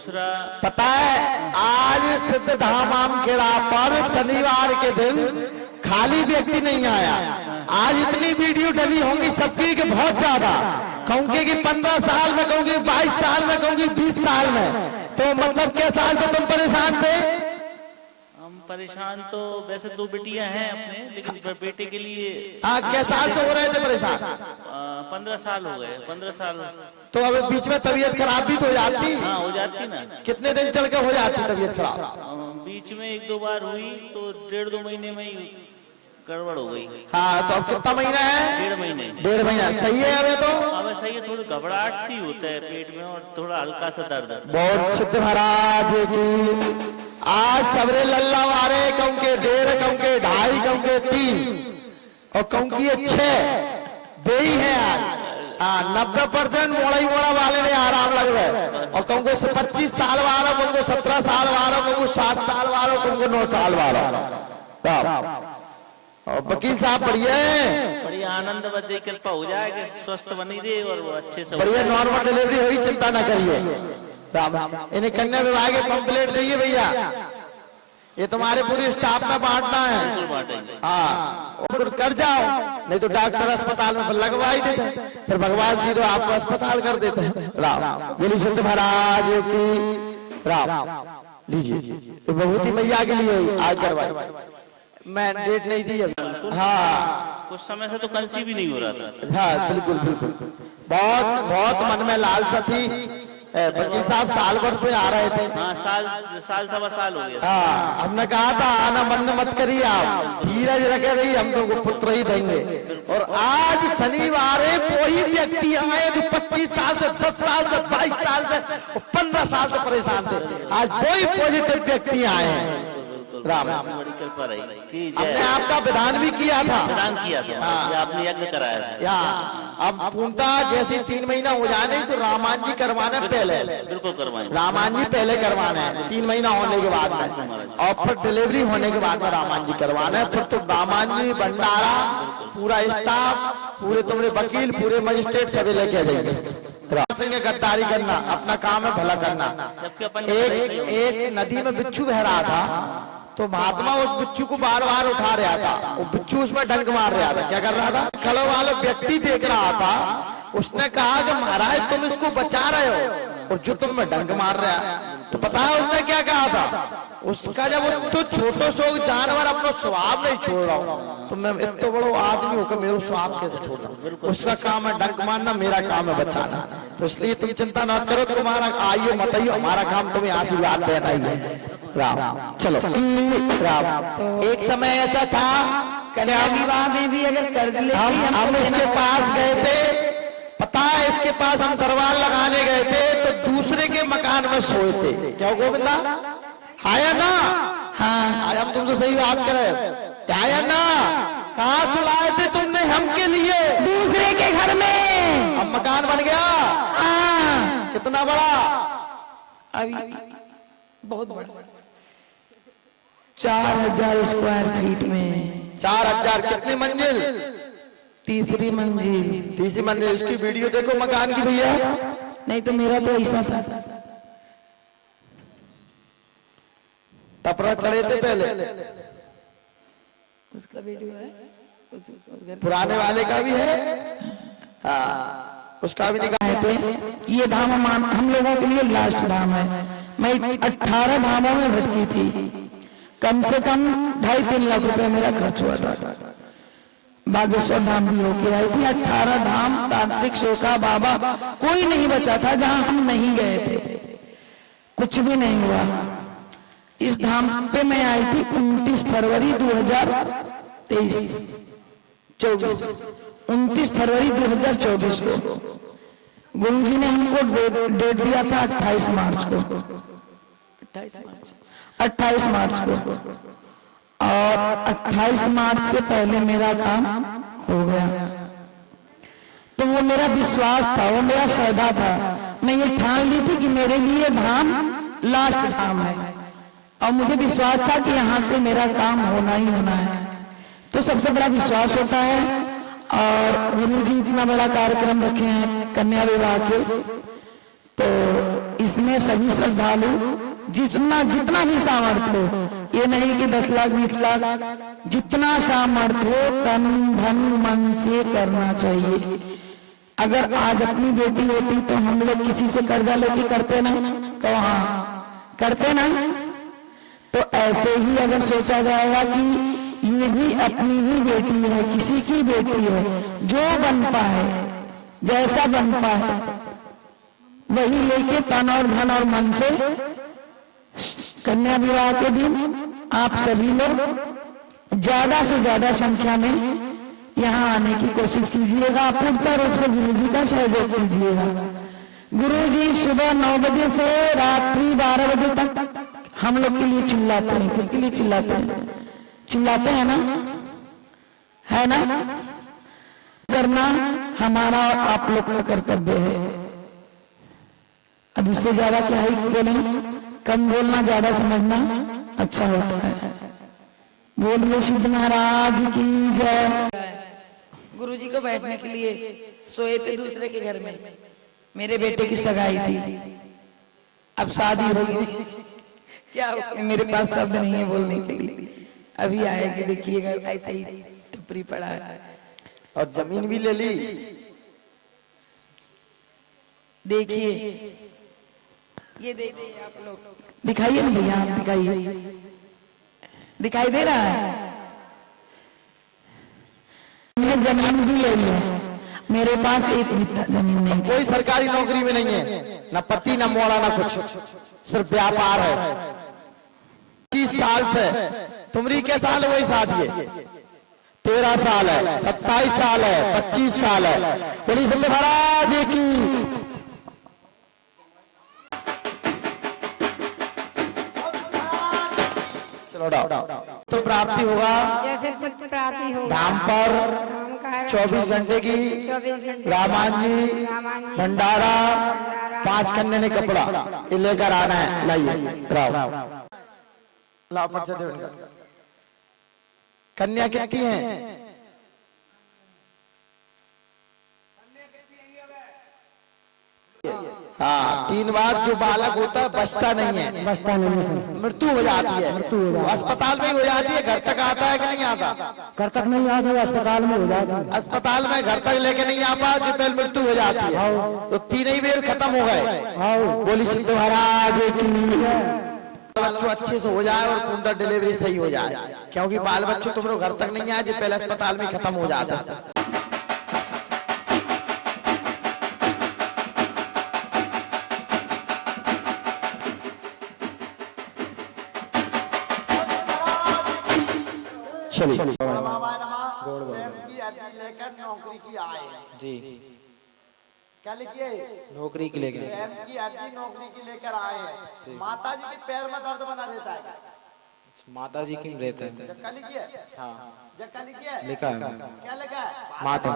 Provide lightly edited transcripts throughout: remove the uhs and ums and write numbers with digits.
दूसरा पता है आज सिद्ध धाम खेड़ा पर शनिवार के दिन खाली व्यक्ति नहीं आया। आज इतनी वीडियो डली होंगी सबकी कि बहुत ज्यादा, कहूंगी कि 15 साल में, कहूंगी 22 साल में, कहूंगी 20 साल में। तो मतलब क्या साल से तुम परेशान थे? हम परेशान तो वैसे 2 बेटियां हैं अपने, लेकिन बेटे के लिए क्या साल से हो रहे थे परेशान? 15 साल हो गए। 15 साल। तो अब बीच में तबीयत खराब भी तो हो जाती? हाँ हो जाती ना। कितने दिन चल के हो जाती तबीयत खराब? बीच में 1-2 बार हुई तो 1.5-2 महीने में ही गड़बड़ हो गई। हाँ तो अब कितना महीना है? 1.5 महीने। 1.5 महीना सही है अबे तो? अब सही है, थोड़ी घबराहट सी होता है पेट में और थोड़ा हल्का सा दर्द। बहुत सिद्ध महाराज की आज सबरे लल्ला वारे कहूं के 1.5, कहूं के 2.5, कहूं के 3 और कहूं की 6 बेई है आज। 90% मोड़ा वाले ने आराम लग रहा है। और कहूं को 25 साल वालों, कहूं को 17 साल वालों, कहूं को 7 साल वालों, कहूं को 9 साल वालों। और वकील साहब बढ़िया है, बढ़िया आनंद बच्चे कृपा हो जाए कि स्वस्थ बनी रहे और वो अच्छे से बढ़िया नॉर्मल डिलीवरी हुई, चिंता ना करिए। इन्हें कन्या विभाग के पंपलेट दीजिए भैया, ये तुम्हारे पूरे स्टाफ में बांटना है। हाँ और कर जाओ, नहीं तो डॉक्टर अस्पताल में लगवा ही देते, फिर भगवान जी तो आपको अस्पताल कर देते हैं। राम बोली सिद्ध महाराज की राम। लीजिए तो भगवती मैया के लिए आज करवाई, मैं डेट नहीं दी अभी। हाँ कुछ समय से तो कंसीव भी नहीं हो रहा था। हाँ बिल्कुल बिल्कुल, बहुत बहुत मन में लालसा थी। वकील साहब साल भर से आ रहे थे। हाँ साल सवा साल हो गया। हाँ हमने कहा था आना बंद मत करिए, आप धीरज रखे रही, हम तुमको पुत्र ही देंगे। और आज शनिवार वही व्यक्ति आए जो 25 साल से, 10 साल से, 22 साल से, 15 साल से परेशान थे, आज वही पॉजिटिव व्यक्ति आए हैं। राम बड़ी कृपा रही। हमने आपका विधान भी किया था, विधान किया था। आपने यज्ञ कराया था। अब पूर्णतः जैसे 3 महीना हो जाने तो रामान जी करवाना है पहले, बिल्कुल करवाएंगे। रामान जी पहले करवाना है 3 महीना होने के बाद में, और फिर डिलीवरी होने के बाद में रामान जी करवाना है। फिर तो रामान जी भंडारा पूरा स्टाफ, पूरे तुम्हारे वकील, पूरे मजिस्ट्रेट सभी लेके आ जाएंगे। संग गद्दारी करना अपना काम है, भला करना। एक नदी में बिच्छू बह रहा था, तो महात्मा उस बिच्छू को बार बार उठा रहा था, वो बिच्छू उसमें डंक मार रहा था। क्या कर रहा था? खड़े वाला व्यक्ति देख रहा था, उसने कहा कि महाराज तुम इसको बचा रहे हो और जो तुम्हें डंक मार रहा है। तो पता है उसने क्या कहा था? उसका जब तो छोटो सो जानवर अपना स्वभाव नहीं छोड़ रहा हूँ, तो मैं इतना बड़ो आदमी होकर मेरा स्वभाव कैसे छोड़ रहा हूँ? उसका काम है डंक मारना, मेरा काम है बचाना। तो इसलिए तुम चिंता ना करो, तुम्हारा आइयो मत आइयो, हमारा काम तुम्हें आशीर्वाद देना ही है। राम चलो राम। एक समय ऐसा था कन्या विवाह में भी अगर कर्ज लेते हम इसके पास गए थे, पता है इसके पास हम दरबार लगाने गए थे, तो दूसरे के मकान में सोए थे। क्या गोविंदा आया ना? हाँ आज हम तुमसे सही बात करें, आया ना? कहाँ सुलाए थे तुमने हमके लिए? दूसरे के घर में। अब मकान बन गया। हाँ कितना बड़ा? अभी बहुत बड़ा, 4000 स्क्वायर फीट में। 4000 कितनी मंजिल? तीसरी मंजिल। तीसरी मंजिल। इसकी वीडियो देखो मकान की भैया। नहीं तो मेरा तो ऐसा था, टपरा चढ़े थे पहले, उसका वीडियो है, पुराने वाले का भी है। हाँ उसका भी निकाले थे। ये धाम हम लोगों के लिए लास्ट धाम है। मैं 18 धामों में भटकी थी, कम से कम 2.5-3 लाख रुपए मेरा खर्च हुआ था। बागेश्वर धाम भी होके आई थी। 18 धाम तांत्रिक शोका बाबा कोई नहीं बचा था जहां हम नहीं गए थे, कुछ भी नहीं हुआ। इस धाम पे मैं आई थी 29 फरवरी 2023 24 29 फरवरी 2024 को। गुरुजी ने हमको डेट दिया था 28 मार्च को, 28 मार्च को, और 28 मार्च से पहले मेरा काम हो गया। तो वो मेरा विश्वास था, वो मेरा श्रद्धा था। मैं ये ठान ली थी कि मेरे लिए धाम लास्ट धाम है, और मुझे विश्वास था कि यहाँ से मेरा काम होना ही होना है। तो सबसे बड़ा विश्वास होता है। और गुरु जी इतना बड़ा कार्यक्रम रखे हैं कन्या विवाह के, तो इसमें सभी श्रद्धालु जितना भी सामर्थ्य हो, ये नहीं कि 10 लाख 20 लाख, जितना सामर्थ्य हो तन धन मन से करना चाहिए। अगर आज अपनी बेटी होती तो हम लोग किसी से कर्जा लेके करते ना, कहो हाँ करते ना। तो ऐसे ही अगर सोचा जाएगा कि ये भी अपनी ही बेटी है, किसी की बेटी है, जो बन पाए जैसा बन पाए वही लेके तन और धन और मन से कन्या विवाह के दिन आप सभी लोग ज्यादा से ज्यादा संख्या में यहाँ आने की कोशिश कीजिएगा। पूर्ण रूप से गुरु जी का सहयोग कीजिएगा। गुरु जी सुबह 9 बजे से रात्रि 12 बजे तक हम लोग के लिए चिल्लाते हैं। किसके लिए चिल्लाते हैं? चिल्लाते हैं ना, है ना? करना हमारा और आप लोग का कर्तव्य है। अब इससे ज्यादा क्या ही बोले, कम बोलना ज्यादा समझना अच्छा होता है। बोलिए सिद्ध महाराज की जय। गुरु जी को बैठने के लिए सोए थे दूसरे के घर में, मेरे बेटे की सगाई थी, अब शादी होगी। क्या मेरे पास शब्द नहीं है बोलने के लिए, अभी आएगी देखिएगा, ऐसे ही टपरी पड़ा है। और जमीन भी ले ली, देखिए ये देखिए आप लोग, दिखाइए ना भैया, आप दिखाइए, दिखाई दे रहा है? मैंने जमीन भी ले ली है, मेरे पास एक बित्ता जमीन नहीं। कोई सरकारी नौकरी में नहीं है, ना पति ना मोड़ा ना कुछ, सिर्फ व्यापार है। 30 साल से, तुम्हारी क्या साल है? वही शादी है। 13 साल है, 27 साल है, 25 साल है। बोली सिद्ध महाराज की तो प्राप्ति होगा, जैसे प्राप्ति होगा धाम पर 24 घंटे की रामायण जी भंडारा, 5 कन्या ने कपड़ा ये लेकर आना है। लाइए लाओ कन्या कितनी है? हाँ, 3 बार जो बालक होता है बचता नहीं है, बचता नहीं है, मृत्यु हो जाती है। अस्पताल में ही हो जाती है, घर तक आता है कि नहीं आता? घर तक नहीं आता, अस्पताल में हो जाता है। अस्पताल में घर तक लेके नहीं आ पाया जो पहले मृत्यु हो जाती है, तो 3 ही बेर खत्म हो गए। बोली सिद्ध महाराज की बच्चों अच्छे से हो जाए और कुंडा डिलीवरी सही हो जाए, क्योंकि बाल बच्चों तुम लोग घर तक नहीं आए जो पहले अस्पताल में खत्म हो जाता है। चलिए लेकर नौकरी की आए जी, क्या लिखिए? नौकरी के लेकर की अर्जी नौकरी की लेकर आए हैं। माता जी के पैर में दर्द बना रहता है, माता जी क्यों रहते हैं? जक्का लिखिए। हाँ जक्का लिखिए, लिखा है, क्या लिखा है? माता।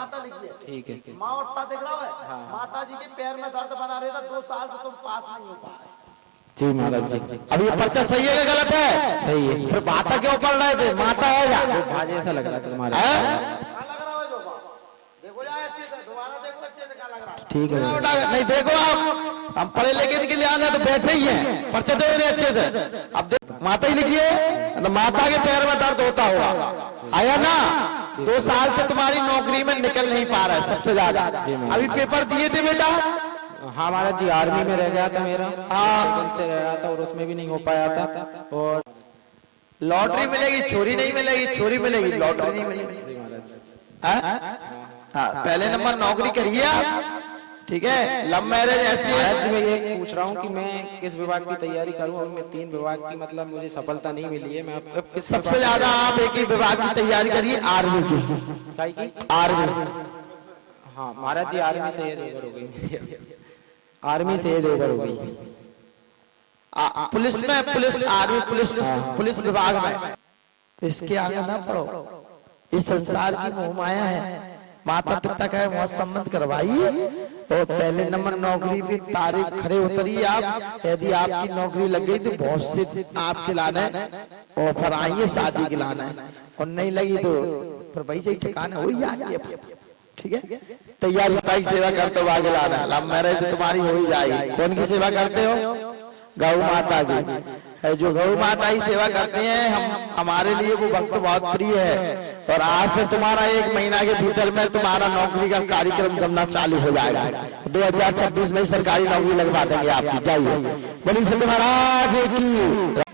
माता लिखिए, ठीक है। माँ उठता दिख रहा है। माता जी के पैर में दर्द बना रहता, 2 साल से तुम पास नहीं हो पा रहे। जी महाराज जी। अब ये पर्चा सही है या गलत है? सही है। फिर माता क्यों पढ़ रहे थे? माता है या भाजी ऐसा लग रहा था तुम्हारा? ठीक है, नहीं देखो आप, हम पढ़े लिखे के लिए आने तो बैठे ही हैं, पर्चे दे रहे अच्छे से। अब माता ही लिखिए, तो माता के पैर में दर्द होता होगा, आया ना? 2 साल से तुम्हारी नौकरी में निकल नहीं पा रहा है सबसे ज्यादा। अभी पेपर दिए थे बेटा? हाँ महाराज जी, आर्मी में रह गया था मेरा, से रह रहा था और उसमें भी नहीं हो पाया था। और लॉटरी मिलेगी, चोरी नहीं मिलेगी, चोरी मिलेगी, लॉटरी नहीं मिलेगी। हाँ, पहले नंबर नौकरी करिए आप, ठीक है? लव मैरिज ऐसी है। महाराज जी मैं ये पूछ रहा हूँ कि मैं किस विभाग की तैयारी करूँ? और मैं 3 विभाग की, मतलब मुझे सफलता नहीं मिली है। मैं आपको सबसे ज्यादा आप एक ही विभाग की तैयारी करिए, आर्मी की। आर्मी, हाँ महाराज जी, आर्मी से एज ओवर हो गई मेरी, आर्मी से एज ओवर हो गई। पुलिस में, पुलिस आर्मी पुलिस विभाग में, तो इसके आगे ना पढ़ो। इस संसार की मोह माया है। माता पिता का है, बहुत संबंध करवाइए और पहले नंबर नौकरी की तारीख खड़े उतरिए आप। यदि आपकी नौकरी लग गई तो बहुत से आपके लाना है ऑफर आएंगे, शादी के लाना है, और नहीं लगी तो फिर वही से ठिकाना वही आएंगे। ठीक है, तैयारी की सेवा करते हो आगे लाना, लव मैरिज तो तुम्हारी हो ही जाएगी। कौन की सेवा करते हो? गौ माता की है, जो गौ माता की सेवा करते हैं हम, हमारे लिए वो वक्त बहुत प्रिय है। और आज से तुम्हारा 1 महीना के भीतर में तुम्हारा नौकरी का कार्यक्रम करना चालू हो जाएगा। 2026 में सरकारी नौकरी लगवा देंगे आपकी। जाइए, बड़ी सिंह महाराज की।